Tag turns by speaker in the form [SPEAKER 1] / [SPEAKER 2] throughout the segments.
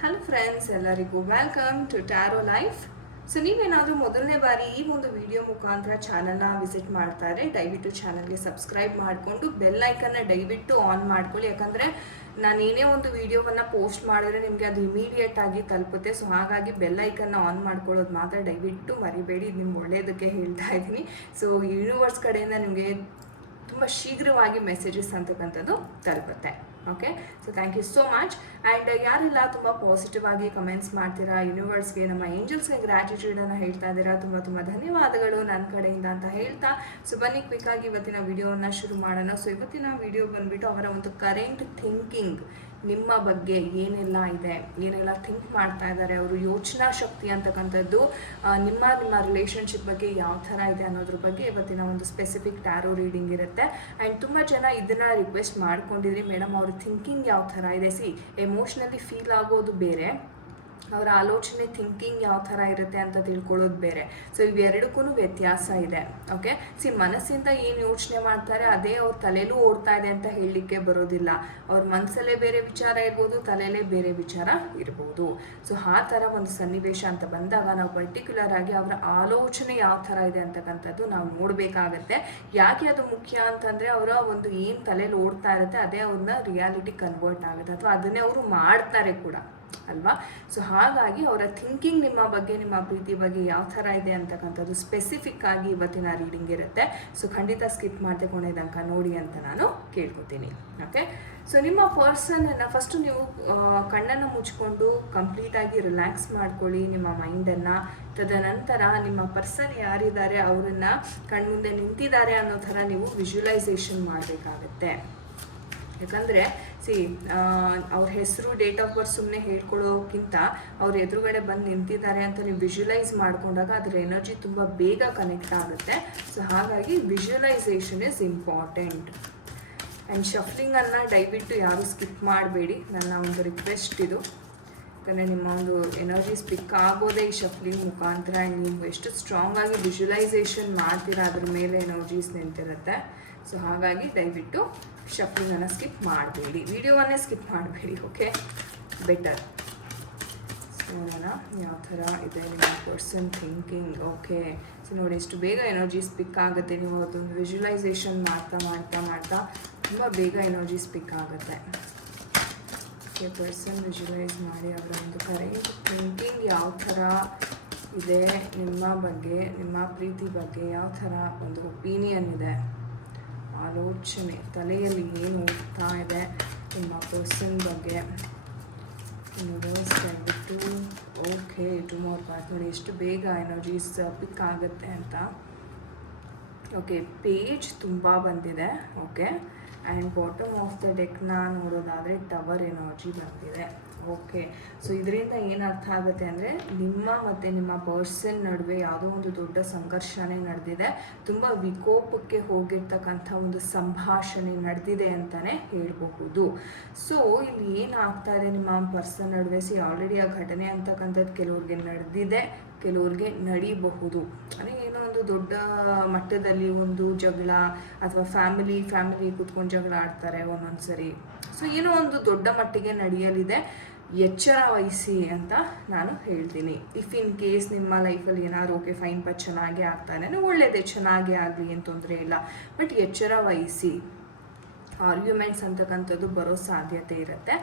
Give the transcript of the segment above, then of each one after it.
[SPEAKER 1] Hello friends ಎಲ್ಲರಿಗೂ welcome to tarot life so ನೀವೇನಾದರೂ ಮೊದಲನೇ ಬಾರಿ ಈ ಒಂದು ವಿಡಿಯೋ ಮುಖಾಂತರ ಚಾನಲ್ನ ವಿಸಿಟ್ ಮಾಡ್ತಾರೆ ದಯವಿಟ್ಟು ಚಾನಲ್ಗೆ ಸಬ್ಸ್ಕ್ರೈಬ್ ಮಾಡಿಕೊಂಡು ಬೆಲ್ ಐಕನ್ನ ದಯವಿಟ್ಟು ಆನ್ ಮಾಡ್ಕೊಳ್ಳಿ. ಯಾಕಂದರೆ ನಾನು ಏನೇ ಒಂದು ವಿಡಿಯೋವನ್ನು ಪೋಸ್ಟ್ ಮಾಡಿದ್ರೆ ನಿಮಗೆ ಅದು ಇಮಿಡಿಯೇಟ್ ಆಗಿ ತಲುಪುತ್ತೆ. ಸೊ ಹಾಗಾಗಿ ಬೆಲ್ ಐಕನ್ನ ಆನ್ ಮಾಡ್ಕೊಳ್ಳೋದು ಮಾತ್ರ ದಯವಿಟ್ಟು ಮರಿಬೇಡಿ. ಇದು ನಿಮ್ಗೆ ಒಳ್ಳೆಯದಕ್ಕೆ ಹೇಳ್ತಾ ಇದ್ದೀನಿ. ಸೊ ಯೂನಿವರ್ಸ್ ಕಡೆಯಿಂದ ನಿಮಗೆ ತುಂಬ ಶೀಘ್ರವಾಗಿ ಮೆಸೇಜಸ್ ಅಂತಕ್ಕಂಥದ್ದು ತಲುಪುತ್ತೆ. Okay so thank you so much and ಯಾರೆಲ್ಲ ತುಂಬ ಪಾಸಿಟಿವ್ ಆಗಿ ಕಮೆಂಟ್ಸ್ ಮಾಡ್ತೀರಾ ಯೂನಿವರ್ಸ್ಗೆ ನಮ್ಮ ಏಂಜಲ್ಸ್ಗೆ ಗ್ರ್ಯಾಟಿಟ್ಯೂಡನ್ನು ಹೇಳ್ತಾ ಇದ್ದೀರಾ, ತುಂಬ ತುಂಬ ಧನ್ಯವಾದಗಳು ನನ್ನ ಕಡೆಯಿಂದ ಅಂತ ಹೇಳ್ತಾ. ಸೊ ಬನ್ನಿ ಕ್ವಿಕ್ಕಾಗಿ ಇವತ್ತಿನ ವಿಡಿಯೋನ ಶುರು ಮಾಡೋಣ. ಸೊ ಇವತ್ತಿನ ವಿಡಿಯೋ ಬಂದುಬಿಟ್ಟು ಅವರ ಒಂದು ಕರೆಂಟ್ ಥಿಂಕಿಂಗ್ ನಿಮ್ಮ ಬಗ್ಗೆ ಏನೆಲ್ಲ ಇದೆ, ಏನೆಲ್ಲ ಥಿಂಕ್ ಮಾಡ್ತಾ ಇದ್ದಾರೆ, ಅವರು ಯೋಚನಾ ಶಕ್ತಿ ಅಂತಕ್ಕಂಥದ್ದು ನಿಮ್ಮ ನಿಮ್ಮ ರಿಲೇಷನ್ಶಿಪ್ ಬಗ್ಗೆ ಯಾವ ಥರ ಇದೆ ಅನ್ನೋದ್ರ ಬಗ್ಗೆ ಇವತ್ತಿನ ಒಂದು ಸ್ಪೆಸಿಫಿಕ್ ಟ್ಯಾರೋ ರೀಡಿಂಗ್ ಇರುತ್ತೆ. ಆ್ಯಂಡ್ ತುಂಬ ಜನ ಇದನ್ನು ರಿಕ್ವೆಸ್ಟ್ ಮಾಡ್ಕೊಂಡಿದ್ರಿ. ಮೇಡಮ್, ಅವ್ರ ಥಿಂಕಿಂಗ್ ಯಾವ ಥರ ಇದೆ? ಸಿ ಎಮೋಷ್ನಲಿ ಫೀಲ್ ಆಗೋದು ಬೇರೆ ಅವರ ಆಲೋಚನೆ ಥಿಂಕಿಂಗ್ ಯಾವ ಥರ ಇರುತ್ತೆ ಅಂತ ತಿಳ್ಕೊಳ್ಳೋದು ಬೇರೆ. ಸೊ ಇವೆರಡಕ್ಕೂ ವ್ಯತ್ಯಾಸ ಇದೆ ಓಕೆ ಸಿ ಮನಸ್ಸಿಂದ ಏನು ಯೋಚನೆ ಮಾಡ್ತಾರೆ, ಅದೇ ಅವ್ರ ತಲೆಯಲ್ಲೂ ಓಡ್ತಾ ಇದೆ ಅಂತ ಹೇಳಲಿಕ್ಕೆ ಬರೋದಿಲ್ಲ. ಅವ್ರ ಮನಸ್ಸಲ್ಲೇ ಬೇರೆ ವಿಚಾರ ಇರ್ಬೋದು ತಲೆಯಲ್ಲೇ ಬೇರೆ ವಿಚಾರ ಇರ್ಬೋದು. ಸೊ ಆ ಥರ ಒಂದು ಸನ್ನಿವೇಶ ಅಂತ ಬಂದಾಗ ನಾವು ಪರ್ಟಿಕ್ಯುಲರ್ ಆಗಿ ಅವರ ಆಲೋಚನೆ ಯಾವ ಥರ ಇದೆ ಅಂತಕ್ಕಂಥದ್ದು ನಾವು ನೋಡಬೇಕಾಗತ್ತೆ. ಯಾಕೆ ಅದು ಮುಖ್ಯ ಅಂತಂದರೆ, ಅವರ ಒಂದು ಏನು ತಲೆಯಲ್ಲಿ ಓಡ್ತಾ ಇರುತ್ತೆ, ಅದೇ ಅವ್ರನ್ನ ರಿಯಾಲಿಟಿ ಕನ್ವರ್ಟ್ ಆಗುತ್ತೆ. ಅಥವಾ ಅದನ್ನೇ ಅವರು ಮಾಡ್ತಾರೆ ಕೂಡ. ಅಲ್ವಾ? ಸೊ ಹಾಗಾಗಿ ಅವರ ಥಿಂಕಿಂಗ್ ನಿಮ್ಮ ಬಗ್ಗೆ, ನಿಮ್ಮ ಪ್ರೀತಿ ಬಗ್ಗೆ ಯಾವ ಥರ ಇದೆ ಅಂತಕ್ಕಂಥದ್ದು ಸ್ಪೆಸಿಫಿಕ್ ಆಗಿ ಇವತ್ತಿನ ರೀಡಿಂಗ್ ಇರುತ್ತೆ. ಸೊ ಖಂಡಿತ ಸ್ಕಿಪ್ ಮಾಡದೆ ಕೊನೆ ತನಕ ನೋಡಿ ಅಂತ ನಾನು ಕೇಳ್ಕೊತೀನಿ. ಓಕೆ ಸೊ ನಿಮ್ಮ ಪರ್ಸನನ್ನು ಫಸ್ಟು ನೀವು ಕಣ್ಣನ್ನು ಮುಚ್ಕೊಂಡು ಕಂಪ್ಲೀಟಾಗಿ ರಿಲ್ಯಾಕ್ಸ್ ಮಾಡ್ಕೊಳ್ಳಿ. ನಿಮ್ಮ ಮೈಂಡನ್ನು ತದನಂತರ ನಿಮ್ಮ ಪರ್ಸನ್ ಯಾರಿದ್ದಾರೆ, ಅವರನ್ನು ಕಣ್ಮುಂದೆ ನಿಂತಿದ್ದಾರೆ ಅನ್ನೋ ಥರ ನೀವು ವಿಜುವಲೈಸೇಷನ್ ಮಾಡಬೇಕಾಗತ್ತೆ. ಯಾಕಂದರೆ ಸಿ ಅವ್ರ ಹೆಸರು ಡೇಟ್ ಆಫ್ ಬರ್ತ್ ಸುಮ್ಮನೆ ಹೇಳ್ಕೊಡೋಕ್ಕಿಂತ ಅವ್ರ ಎದುರುಗಡೆ ಬಂದು ನಿಂತಿದ್ದಾರೆ ಅಂತ ನೀವು ವಿಜುವಲೈಸ್ ಮಾಡ್ಕೊಂಡಾಗ ಅದರ ಎನರ್ಜಿ ತುಂಬ ಬೇಗ ಕನೆಕ್ಟ್ ಆಗುತ್ತೆ. ಸೊ ಹಾಗಾಗಿ ವಿಜುವಲೈಸೇಷನ್ ಇಸ್ ಇಂಪಾರ್ಟೆಂಟ್ ಆ್ಯಂಡ್ ಶಫ್ಲಿಂಗನ್ನು ದಯವಿಟ್ಟು ಯಾರು ಸ್ಕಿಪ್ ಮಾಡಬೇಡಿ. ನನ್ನ ಒಂದು ರಿಕ್ವೆಸ್ಟ್ ಇದು. ಯಾಕಂದರೆ ನಿಮ್ಮ ಒಂದು ಎನರ್ಜಿ ಸ್ಪಿಕ್ ಆಗೋದೇ ಈ ಶಫ್ಲಿಂಗ್ ಮುಖಾಂತರ. ಆ್ಯಂಡ್ ನೀವು ಎಷ್ಟು ಸ್ಟ್ರಾಂಗ್ ಆಗಿ ವಿಜುವಲೈಸೇಷನ್ ಮಾಡ್ತೀರಾ, ಅದ್ರ ಮೇಲೆ ಎನರ್ಜೀಸ್ ನಿಂತಿರುತ್ತೆ. ಸೊ ಹಾಗಾಗಿ ದಯವಿಟ್ಟು ಶಫ್ಲಿಂಗನ್ನು ಸ್ಕಿಪ್ ಮಾಡಬೇಡಿ. ವಿಡಿಯೋವನ್ನೇ ಸ್ಕಿಪ್ ಮಾಡಬೇಡಿ ಓಕೆ ಬೆಟರ್ ನೋಡೋಣ ಯಾವ ಥರ ಇದೆ ನಿಮ್ಮ ಪರ್ಸನ್ ಥಿಂಕಿಂಗ್ ಓಕೆ ಸೊ ನೋಡಿ ಎಷ್ಟು ಬೇಗ ಎನರ್ಜಿ ಸ್ಪಿಕ್ ಆಗುತ್ತೆ. ನೀವು ಅದೊಂದು ವಿಜುವಲೈಸೇಷನ್ ಮಾಡ್ತಾ ಮಾಡ್ತಾ ಮಾಡ್ತಾ ತುಂಬ ಬೇಗ ಎನರ್ಜಿ ಪಿಕ್ ಆಗುತ್ತೆ. ಓಕೆ ಪರ್ಸನ್ ವಿಜುವಲೈಸ್ ಮಾಡಿ ಅವರ ಒಂದು ಕರೆಂಟ್ ಥಿಂಕಿಂಗ್ ಯಾವ ಥರ ಇದೆ ನಿಮ್ಮ ಬಗ್ಗೆ, ನಿಮ್ಮ ಪ್ರೀತಿ ಬಗ್ಗೆ, ಯಾವ ಥರ ಒಂದು ಒಪೀನಿಯನ್ ಇದೆ? ಆಲೋಚನೆ, ತಲೆಯಲ್ಲಿ ಏನು ಹೋಗ್ತಾ ಇದೆ ನಿಮ್ಮ ಪರ್ಸನ್ ಬಗ್ಗೆ ದಯವಿಟ್ಟು ಓಕೆ ಟು ಮೋರ್ ಬ್ಯಾಕ್ ನೋಡಿ, ಎಷ್ಟು ಬೇಗ ಎನರ್ಜೀಸ್ ಪಿಕ್ ಆಗುತ್ತೆ ಅಂತ. ಓಕೆ ಪೇಜ್ ತುಂಬ ಬಂದಿದೆ okay and bottom of the ಡೆಕ್ನ ನೋಡೋದಾದರೆ ಟವರ್ ಎನರ್ಜಿ ಬಂದಿದೆ. ಓಕೆ. ಸೊ ಇದರಿಂದ ಏನು ಅರ್ಥ ಆಗುತ್ತೆ ಅಂದರೆ ನಿಮ್ಮ ಮತ್ತು ನಿಮ್ಮ ಪರ್ಸನ್ ನಡುವೆ ಯಾವುದೋ ಒಂದು ದೊಡ್ಡ ಸಂಘರ್ಷಣೆ ನಡೆದಿದೆ. ತುಂಬ ವಿಕೋಪಕ್ಕೆ ಹೋಗಿರ್ತಕ್ಕಂಥ ಒಂದು ಸಂಭಾಷಣೆ ನಡೆದಿದೆ ಅಂತಲೇ ಹೇಳಬಹುದು. ಸೊ ಇಲ್ಲಿ ಏನಾಗ್ತಾ ಇದೆ ನಿಮ್ಮ ಪರ್ಸನ್ ನಡುವೆ? ಸಿ ಆಲ್ರೆಡಿ ಆ ಘಟನೆ ಅಂತಕ್ಕಂಥದ್ದು ಕೆಲವ್ರಿಗೆ ನಡೆದಿದೆ, ಕೆಲವ್ರಿಗೆ ನಡೀಬಹುದು. ಅಂದರೆ ಏನೋ ಒಂದು ದೊಡ್ಡ ಮಟ್ಟದಲ್ಲಿ ಒಂದು ಜಗಳ ಅಥವಾ ಫ್ಯಾಮಿಲಿ ಫ್ಯಾಮಿಲಿ ಕೂತ್ಕೊಂಡು ಜಗಳ ಆಡ್ತಾರೆ ಒಂದೊಂದು ಸರಿ ಸೊ ಏನೋ ಒಂದು ದೊಡ್ಡ ಮಟ್ಟಿಗೆ ನಡೆಯಲಿದೆ. ಎಚ್ಚರ ವಹಿಸಿ ಅಂತ ನಾನು ಹೇಳ್ತೀನಿ. ಇಫ್ ಇನ್ ಕೇಸ್ ನಿಮ್ಮ ಲೈಫಲ್ಲಿ ಏನಾದ್ರು ಓಕೆ ಫೈನ್ ಪಟ್ ಚೆನ್ನಾಗೇ ಆಗ್ತಾನೆ ಒಳ್ಳೆಯದೇ ಚೆನ್ನಾಗೇ ಆಗಲಿ ಏನು ತೊಂದರೆ ಇಲ್ಲ. ಬಟ್ ಎಚ್ಚರ ವಹಿಸಿ. ಆರ್ಗ್ಯುಮೆಂಟ್ಸ್ ಅಂತಕ್ಕಂಥದ್ದು ಬರೋ ಸಾಧ್ಯತೆ ಇರುತ್ತೆ.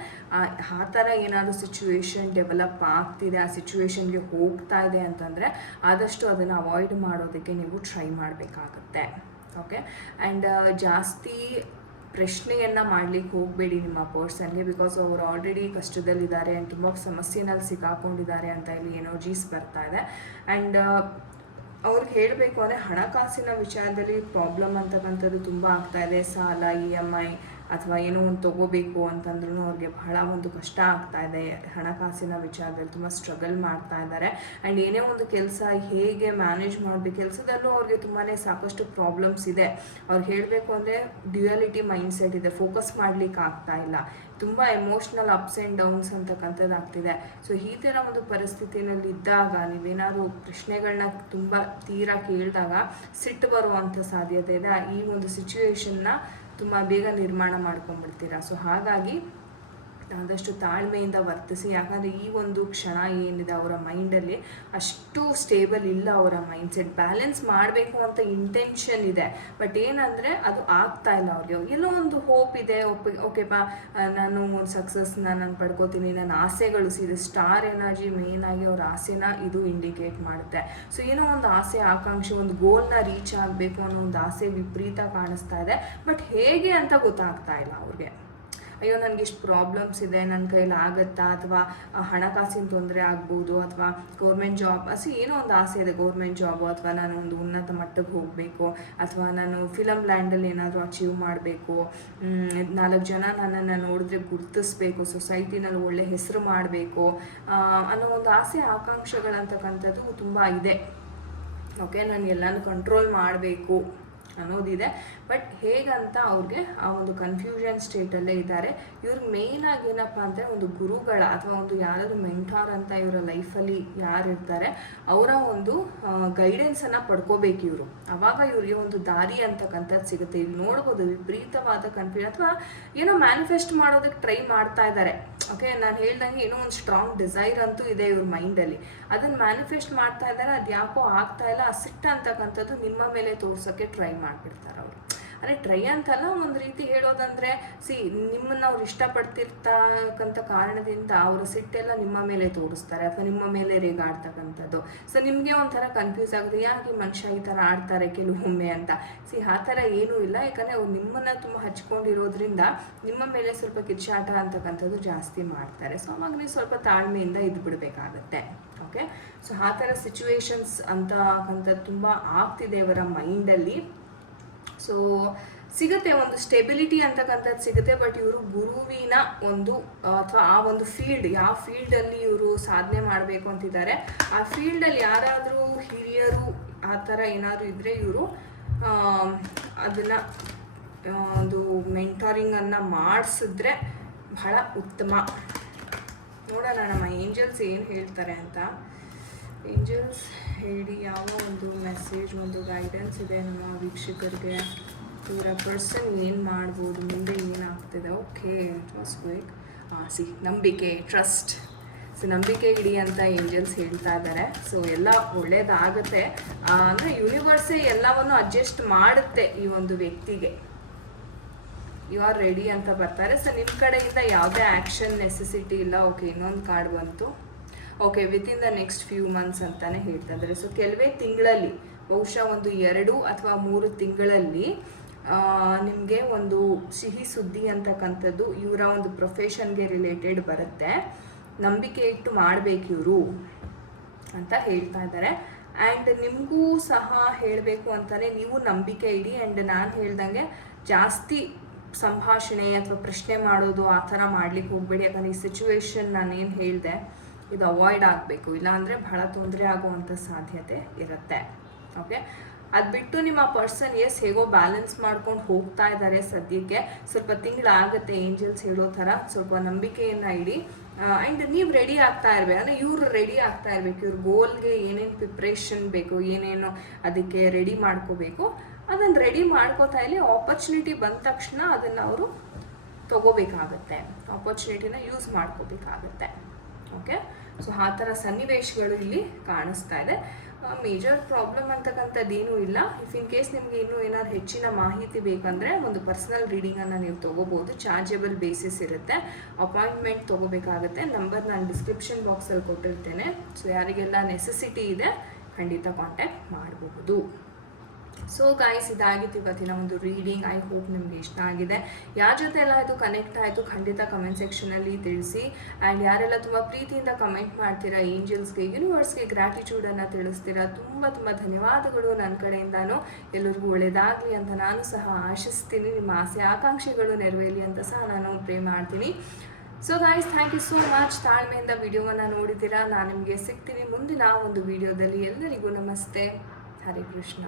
[SPEAKER 1] ಆ ಥರ ಏನಾದರೂ ಸಿಚುವೇಶನ್ ಡೆವಲಪ್ ಆಗ್ತಿದೆ, ಆ ಸಿಚುವೇಶನ್ಗೆ ಹೋಗ್ತಾ ಇದೆ ಅಂತಂದರೆ ಆದಷ್ಟು ಅದನ್ನು ಅವಾಯ್ಡ್ ಮಾಡೋದಕ್ಕೆ ನೀವು ಟ್ರೈ ಮಾಡಬೇಕಾಗತ್ತೆ. ಓಕೆ ಆ್ಯಂಡ್ ಜಾಸ್ತಿ ಪ್ರಶ್ನೆಯನ್ನು ಮಾಡ್ಲಿಕ್ಕೆ ಹೋಗಬೇಡಿ ನಿಮ್ಮ ಪರ್ಸನ್ಗೆ ಬಿಕಾಸ್ ಅವರು ಆಲ್ರೆಡಿ ಕಷ್ಟದಲ್ಲಿದ್ದಾರೆ ಆ್ಯಂಡ್ ತುಂಬ ಸಮಸ್ಯೆನಲ್ಲಿ ಸಿಕ್ಕಾಕೊಂಡಿದ್ದಾರೆ ಅಂತ ಇಲ್ಲಿ ಎನರ್ಜೀಸ್ ಬರ್ತಾ ಇದೆ. ಆ್ಯಂಡ್ ಅವ್ರಿಗೆ ಹೇಳಬೇಕು ಅಂದರೆ ಹಣಕಾಸಿನ ವಿಚಾರದಲ್ಲಿ ಪ್ರಾಬ್ಲಮ್ ಅಂತಕ್ಕಂಥದ್ದು ತುಂಬ ಆಗ್ತಾ ಸಾಲ ಇ ಎಂ ಐ ಅಥವಾ ಏನೋ ಒಂದು ತೊಗೋಬೇಕು ಅಂತಂದ್ರೂ ಅವ್ರಿಗೆ ಬಹಳ ಒಂದು ಕಷ್ಟ ಆಗ್ತಾ ಇದೆ. ಹಣಕಾಸಿನ ವಿಚಾರದಲ್ಲಿ ತುಂಬ ಸ್ಟ್ರಗಲ್ ಮಾಡ್ತಾ ಇದ್ದಾರೆ. ಆ್ಯಂಡ್ ಏನೇ ಒಂದು ಕೆಲಸ ಹೇಗೆ ಮ್ಯಾನೇಜ್ ಮಾಡಬೇಕು ಕೆಲಸದಲ್ಲೂ ಅವ್ರಿಗೆ ತುಂಬಾ ಸಾಕಷ್ಟು ಪ್ರಾಬ್ಲಮ್ಸ್ ಇದೆ. ಅವ್ರು ಹೇಳಬೇಕು ಅಂದರೆ ಡ್ಯುಯಾಲಿಟಿ ಮೈಂಡ್ ಸೆಟ್ ಇದೆ. ಫೋಕಸ್ ಮಾಡ್ಲಿಕ್ಕೆ ಆಗ್ತಾ ಇಲ್ಲ. ತುಂಬ ಎಮೋಷ್ನಲ್ ಅಪ್ಸ್ ಆ್ಯಂಡ್ ಡೌನ್ಸ್ ಅಂತಕ್ಕಂಥದ್ದು ಆಗ್ತಿದೆ ಸೊ ಈ ಥರ ಒಂದು ಪರಿಸ್ಥಿತಿನಲ್ಲಿ ಇದ್ದಾಗ ನೀವೇನಾದರೂ ಪ್ರಶ್ನೆಗಳನ್ನ ತುಂಬ ತೀರಾ ಕೇಳಿದಾಗ ಸಿಟ್ಟು ಬರುವಂಥ ಸಾಧ್ಯತೆ ಇದೆ. ಈ ಒಂದು ಸಿಚುವೇಶನ್ನ ತುಂಬ ಬೇಗ ನಿರ್ಮಾಣ ಮಾಡ್ಕೊಂಡ್ಬಿಡ್ತೀರಾ? ಸೊ ಹಾಗಾಗಿ ಆದಷ್ಟು ತಾಳ್ಮೆಯಿಂದ ವರ್ತಿಸಿ, ಯಾಕಂದರೆ ಈ ಒಂದು ಕ್ಷಣ ಏನಿದೆ ಅವರ ಮೈಂಡಲ್ಲಿ ಅಷ್ಟು ಸ್ಟೇಬಲ್ ಇಲ್ಲ ಅವರ ಮೈಂಡ್ಸೆಟ್ ಬ್ಯಾಲೆನ್ಸ್ ಮಾಡಬೇಕು ಅಂತ ಇಂಟೆನ್ಷನ್ ಇದೆ ಬಟ್ ಏನಂದರೆ ಅದು ಆಗ್ತಾ ಇಲ್ಲ ಅವ್ರಿಗೆ. ಎಲ್ಲೋ ಒಂದು ಹೋಪ್ ಇದೆ, ಒಪ್ಪಿ ಓಕೆ ಬಾ ನಾನು ಒಂದು ಸಕ್ಸಸ್ನ ನಾನು ಪಡ್ಕೋತೀನಿ ನನ್ನ ಆಸೆಗಳು ಸಿದೆ ಸ್ಟಾರ್ ಎನರ್ಜಿ ಮೇನ್ ಆಗಿ ಅವ್ರ ಆಸೆನ ಇದು ಇಂಡಿಕೇಟ್ ಮಾಡುತ್ತೆ. ಸೊ ಏನೋ ಒಂದು ಆಸೆ, ಆಕಾಂಕ್ಷೆ, ಒಂದು ಗೋಲ್ನ ರೀಚ್ ಆಗಬೇಕು ಅನ್ನೋ ಒಂದು ಆಸೆ ವಿಪರೀತ ಕಾಣಿಸ್ತಾ ಇದೆ ಬಟ್ ಹೇಗೆ ಅಂತ ಗೊತ್ತಾಗ್ತಾ ಇಲ್ಲ ಅವ್ರಿಗೆ. ಅಯ್ಯೋ, ನನಗೆ ಇಷ್ಟು ಪ್ರಾಬ್ಲಮ್ಸ್ ಇದೆ ನನ್ನ ಕೈಲಿ ಆಗುತ್ತಾ? ಅಥವಾ ಹಣಕಾಸಿನ ತೊಂದರೆ ಆಗ್ಬೋದು, ಅಥವಾ ಗೌರ್ಮೆಂಟ್ ಜಾಬ್ ಅಸಿ ಏನೋ ಒಂದು ಆಸೆ ಇದೆ ಗೌರ್ಮೆಂಟ್ ಜಾಬು ಅಥವಾ ನಾನು ಒಂದು ಉನ್ನತ ಮಟ್ಟಕ್ಕೆ ಹೋಗಬೇಕು, ಅಥವಾ ನಾನು ಫಿಲಮ್ ಲ್ಯಾಂಡಲ್ಲಿ ಏನಾದರೂ ಅಚೀವ್ ಮಾಡಬೇಕು ನಾಲ್ಕು ಜನ ನನ್ನನ್ನು ನೋಡಿದ್ರೆ ಗುರ್ತಿಸ್ಬೇಕು ಸೊಸೈಟಿನಲ್ಲಿ ಒಳ್ಳೆ ಹೆಸರು ಮಾಡಬೇಕು ಅನ್ನೋ ಒಂದು ಆಸೆ, ಆಕಾಂಕ್ಷೆಗಳಂತಕ್ಕಂಥದ್ದು ತುಂಬ ಇದೆ. ಓಕೆ ನಾನು ಎಲ್ಲನೂ ಕಂಟ್ರೋಲ್ ಮಾಡಬೇಕು. ಅನ್ನೋದಿದೆ. ಬಟ್ ಹೇಗಂತ ಅವ್ರಿಗೆ ಆ ಒಂದು ಕನ್ಫ್ಯೂಷನ್ ಸ್ಟೇಟಲ್ಲೇ ಇದ್ದಾರೆ. ಇವ್ರಿಗೆ ಮೇಯ್ನಾಗಿ ಆಗಿ ಏನಪ್ಪ ಅಂದರೆ ಒಂದು ಗುರುಗಳ ಅಥವಾ ಒಂದು ಯಾರಾದರೂ ಮೆಂಟಾರ್ ಅಂತ ಇವರ ಲೈಫಲ್ಲಿ ಯಾರು ಇರ್ತಾರೆ, ಅವರ ಒಂದು ಗೈಡೆನ್ಸನ್ನು ಪಡ್ಕೋಬೇಕು ಇವರು. ಅವಾಗ ಇವ್ರಿಗೆ ಒಂದು ದಾರಿ ಅಂತಕ್ಕಂಥದ್ದು ಸಿಗುತ್ತೆ. ಇಲ್ಲಿ ನೋಡ್ಬೋದು ವಿಪರೀತವಾದ ಕನ್ಫ್ಯೂಷನ್ ಅಥವಾ ಏನೋ ಮ್ಯಾನಿಫೆಸ್ಟ್ ಮಾಡೋದಕ್ಕೆ ಟ್ರೈ ಮಾಡ್ತಾ ಇದ್ದಾರೆ. ಓಕೆ ನಾನು ಹೇಳ್ದಂಗೆ ಏನೋ ಒಂದು ಸ್ಟ್ರಾಂಗ್ ಡಿಸೈರ್ ಅಂತೂ ಇದೆ ಇವ್ರ ಮೈಂಡಲ್ಲಿ ಅದನ್ನು ಮ್ಯಾನಿಫೆಸ್ಟ್ ಮಾಡ್ತಾ ಇದ್ದಾರೆ, ಅದು ಯಾಕೋ ಆಗ್ತಾ ಇಲ್ಲ ಆ ಸಿಟ್ಟು ಅಂತಕ್ಕಂಥದ್ದು ನಿಮ್ಮ ಮೇಲೆ ತೋರ್ಸೋಕ್ಕೆ ಟ್ರೈ ಮಾಡಿಬಿಡ್ತಾರೆ ಅವರು. ಅಂದರೆ ಟ್ರೈ ಅಂತಲ್ಲ ಒಂದು ರೀತಿ ಹೇಳೋದಂದರೆ ಸಿ ನಿಮ್ಮನ್ನು ಅವ್ರು ಇಷ್ಟಪಡ್ತಿರ್ತಕ್ಕಂಥ ಕಾರಣದಿಂದ ಅವರ ಸಿಟ್ಟೆಲ್ಲ ನಿಮ್ಮ ಮೇಲೆ ತೋರಿಸ್ತಾರೆ ಅಥವಾ ನಿಮ್ಮ ಮೇಲೆ ರೇಗಾಡ್ತಕ್ಕಂಥದ್ದು. ಸೊ ನಿಮಗೆ ಒಂಥರ ಕನ್ಫ್ಯೂಸ್ ಆಗುತ್ತೆ, ಯಾಕೆ ಮನುಷ್ಯ ಈ ಥರ ಆಡ್ತಾರೆ ಕೆಲವೊಮ್ಮೆ ಅಂತ. ಸಿ ಆ ಥರ ಏನೂ ಇಲ್ಲ, ಯಾಕಂದರೆ ಅವ್ರು ನಿಮ್ಮನ್ನು ತುಂಬ ಹಚ್ಕೊಂಡಿರೋದ್ರಿಂದ ನಿಮ್ಮ ಮೇಲೆ ಸ್ವಲ್ಪ ಕಿಚ್ಚಾಟ ಅಂತಕ್ಕಂಥದ್ದು ಜಾಸ್ತಿ ಮಾಡ್ತಾರೆ. ಸೊ ಅವಾಗ ನೀವು ಸ್ವಲ್ಪ ತಾಳ್ಮೆಯಿಂದ ಇದ್ಬಿಡ್ಬೇಕಾಗತ್ತೆ. ಓಕೆ? ಸೊ ಆ ಥರ ಸಿಚುವೇಶನ್ಸ್ ಅಂತಕ್ಕಂಥದ್ದು ತುಂಬ ಆಗ್ತಿದೆ ಅವರ ಮೈಂಡಲ್ಲಿ ಸೊ ಸಿಗುತ್ತೆ ಒಂದು ಸ್ಟೆಬಿಲಿಟಿ ಅಂತಕ್ಕಂಥದ್ದು ಸಿಗುತ್ತೆ ಬಟ್ ಇವರು ಗುರುವಿನ ಒಂದು, ಅಥವಾ ಆ ಒಂದು ಫೀಲ್ಡ್ ಯಾವ ಫೀಲ್ಡಲ್ಲಿ ಇವರು ಸಾಧನೆ ಮಾಡಬೇಕು ಅಂತಿದ್ದಾರೆ, ಆ ಫೀಲ್ಡಲ್ಲಿ ಯಾರಾದರೂ ಹಿರಿಯರು ಆ ಥರ ಏನಾದರೂ ಇದ್ದರೆ ಇವರು ಅದನ್ನು ಒಂದು ಮೆಂಟಾರಿಂಗನ್ನು ಮಾಡಿಸಿದ್ರೆ ಬಹಳ ಉತ್ತಮ. ನೋಡೋಣ, ನಮ್ಮ ಏಂಜಲ್ಸ್ ಏನು ಹೇಳ್ತಾರೆ ಅಂತ. ಏಂಜಲ್ಸ್ ಹೇಳಿ ಯಾವ ಒಂದು ಮೆಸೇಜ್ ಒಂದು ಗೈಡೆನ್ಸ್ ಇದೆ ನಮ್ಮ ವೀಕ್ಷಕರಿಗೆ? ಇವರ ಪರ್ಸನ್ ಏನು ಮಾಡ್ಬೋದು, ಮುಂದೆ ಏನಾಗ್ತಿದೆ? ಓಕೆ ವಾಸ್ ಕ್ವಿಕ್ ಸಿ, ನಂಬಿಕೆ ಟ್ರಸ್ಟ್ ಸೊ, ನಂಬಿಕೆ ಇಡಿ ಅಂತ ಏಂಜಲ್ಸ್ ಹೇಳ್ತಾ ಇದ್ದಾರೆ. ಸೊ ಎಲ್ಲ ಒಳ್ಳೇದಾಗುತ್ತೆ. ಅಂದರೆ ಯೂನಿವರ್ಸೇ ಎಲ್ಲವನ್ನು ಅಡ್ಜಸ್ಟ್ ಮಾಡುತ್ತೆ ಈ ಒಂದು ವ್ಯಕ್ತಿಗೆ. ಯು ಆರ್ ರೆಡಿ ಅಂತ ಬರ್ತಾರೆ. ಸೊ ನಿಮ್ಮ ಕಡೆಯಿಂದ ಯಾವುದೇ ಆ್ಯಕ್ಷನ್ ನೆಸೆಸಿಟಿ ಇಲ್ಲ. ಓಕೆ ಇನ್ನೊಂದು ಕಾರ್ಡ್ ಬಂತು. Okay within the next few months ಅಂತಾನೆ ಹೇಳ್ತಾ ಇದ್ದಾರೆ. ಸೊ ಕೆಲವೇ ತಿಂಗಳಲ್ಲಿ, ಬಹುಶಃ ಒಂದು ಎರಡು ಅಥವಾ ಮೂರು ತಿಂಗಳಲ್ಲಿ ನಿಮಗೆ ಒಂದು ಸಿಹಿ ಸುದ್ದಿ ಅಂತಕ್ಕಂಥದ್ದು ಇವರ ಒಂದು ಪ್ರೊಫೆಷನ್ಗೆ ರಿಲೇಟೆಡ್ ಬರುತ್ತೆ. ನಂಬಿಕೆ ಇಟ್ಟು ಮಾಡಬೇಕು ಇವರು ಅಂತ ಹೇಳ್ತಾ ಇದ್ದಾರೆ. ಆ್ಯಂಡ್ ನಿಮಗೂ ಸಹ ಹೇಳಬೇಕು ಅಂತಲೇ ನೀವು ನಂಬಿಕೆ ಇಡಿ. ಆ್ಯಂಡ್ ನಾನು ಹೇಳ್ದಂಗೆ ಜಾಸ್ತಿ ಸಂಭಾಷಣೆ ಅಥವಾ ಪ್ರಶ್ನೆ ಮಾಡೋದು ಆ ಥರ ಮಾಡ್ಲಿಕ್ಕೆ ಹೋಗಬೇಡಿ. ಯಾಕಂದರೆ ಈ ಸಿಚುವೇಶನ್ ನಾನೇನು ಹೇಳಿದೆ, ಇದು ಅವಾಯ್ಡ್ ಆಗಬೇಕು. ಇಲ್ಲಾಂದರೆ ಬಹಳ ತೊಂದರೆ ಆಗುವಂಥ ಸಾಧ್ಯತೆ ಇರುತ್ತೆ. ಓಕೆ ಅದು ಬಿಟ್ಟು ನಿಮ್ಮ ಪರ್ಸನ್ ಎಸ್ ಹೇಗೋ ಬ್ಯಾಲೆನ್ಸ್ ಮಾಡ್ಕೊಂಡು ಹೋಗ್ತಾ ಇದ್ದಾರೆ ಸದ್ಯಕ್ಕೆ. ಸ್ವಲ್ಪ ತಿಂಗಳಾಗುತ್ತೆ ಏಂಜಲ್ಸ್ ಹೇಳೋ ಥರ. ಸ್ವಲ್ಪ ನಂಬಿಕೆಯನ್ನು ಇಡಿ. ಆ್ಯಂಡ್ ನೀವು ರೆಡಿ ಆಗ್ತಾ ಇರ್ಬೇಕು. ಅಂದರೆ ಇವರು ರೆಡಿ ಆಗ್ತಾ ಇರಬೇಕು. ಇವ್ರ ಗೋಲ್ಗೆ ಏನೇನು ಪ್ರಿಪ್ರೇಷನ್ ಬೇಕು, ಏನೇನು ಅದಕ್ಕೆ ರೆಡಿ ಮಾಡ್ಕೋಬೇಕು. ಅದನ್ನು ರೆಡಿ ಮಾಡ್ಕೋತಾ ಇಲ್ಲಿ ಆಪರ್ಚುನಿಟಿ ಬಂದ ತಕ್ಷಣ ಅದನ್ನು ಅವರು ತಗೋಬೇಕಾಗತ್ತೆ. ಆಪರ್ಚುನಿಟಿನ ಯೂಸ್ ಮಾಡ್ಕೋಬೇಕಾಗತ್ತೆ. ಓಕೆ ಸೊ ಆ ಥರ ಸನ್ನಿವೇಶಗಳು ಇಲ್ಲಿ ಕಾಣಿಸ್ತಾ ಇದೆ. ಮೇಜರ್ ಪ್ರಾಬ್ಲಮ್ ಅಂತಕ್ಕಂಥದ್ದು ಏನೂ ಇಲ್ಲ. ಇಫ್ ಇನ್ ಕೇಸ್ ನಿಮಗೆ ಇನ್ನೂ ಏನಾದ್ರು ಹೆಚ್ಚಿನ ಮಾಹಿತಿ ಬೇಕಂದರೆ ಒಂದು ಪರ್ಸನಲ್ ರೀಡಿಂಗನ್ನು ನೀವು ತೊಗೋಬೋದು. ಚಾರ್ಜಬಲ್ ಬೇಸಿಸ್ ಇರುತ್ತೆ. ಅಪಾಯಿಂಟ್ಮೆಂಟ್ ತೊಗೋಬೇಕಾಗುತ್ತೆ. ನಂಬರ್ ನಾನು ಡಿಸ್ಕ್ರಿಪ್ಷನ್ ಬಾಕ್ಸಲ್ಲಿ ಕೊಟ್ಟಿರ್ತೇನೆ. ಸೊ ಯಾರಿಗೆಲ್ಲ ನೆಸೆಸಿಟಿ ಇದೆ, ಖಂಡಿತ ಕಾಂಟ್ಯಾಕ್ಟ್ ಮಾಡಬಹುದು ಸೊ ಗಾಯ್ಸ್ ಇದಾಗಿತ್ತು ಇವತ್ತಿನ ಒಂದು ರೀಡಿಂಗ್ ಐ ಹೋಪ್ ನಿಮ್ಗೆ ಇಷ್ಟ ಆಗಿದೆ. ಯಾರ ಜೊತೆ ಎಲ್ಲ ಇದು ಕನೆಕ್ಟ್ ಆಯಿತು, ಖಂಡಿತ ಕಮೆಂಟ್ ಸೆಕ್ಷನಲ್ಲಿ ತಿಳಿಸಿ. ಆ್ಯಂಡ್ ಯಾರೆಲ್ಲ ತುಂಬ ಪ್ರೀತಿಯಿಂದ ಕಮೆಂಟ್ ಮಾಡ್ತೀರಾ ಏಂಜಲ್ಸ್ಗೆ ಯೂನಿವರ್ಸ್ಗೆ ಗ್ರ್ಯಾಟಿಟ್ಯೂಡನ್ನು ತಿಳಿಸ್ತೀರಾ, ತುಂಬ ತುಂಬ ಧನ್ಯವಾದಗಳು ನನ್ನ ಕಡೆಯಿಂದನೂ. ಎಲ್ಲರಿಗೂ ಒಳ್ಳೆಯದಾಗಲಿ ಅಂತ ನಾನು ಸಹ ಆಶಿಸ್ತೀನಿ. ನಿಮ್ಮ ಆಸೆ, ಆಕಾಂಕ್ಷೆಗಳು ನೆರವೇರಲಿ ಅಂತ ಸಹ ನಾನು ಪ್ರೇ ಮಾಡ್ತೀನಿ. So guys thank you so much ತಾಳ್ಮೆಯಿಂದ ವಿಡಿಯೋವನ್ನು ನೋಡಿದ್ದೀರಾ, ನಾನು ನಿಮಗೆ ಸಿಗ್ತೀನಿ ಮುಂದಿನ ಒಂದು ವಿಡಿಯೋದಲ್ಲಿ. ಎಲ್ಲರಿಗೂ ನಮಸ್ತೆ. ಹರೇ ಕೃಷ್ಣ.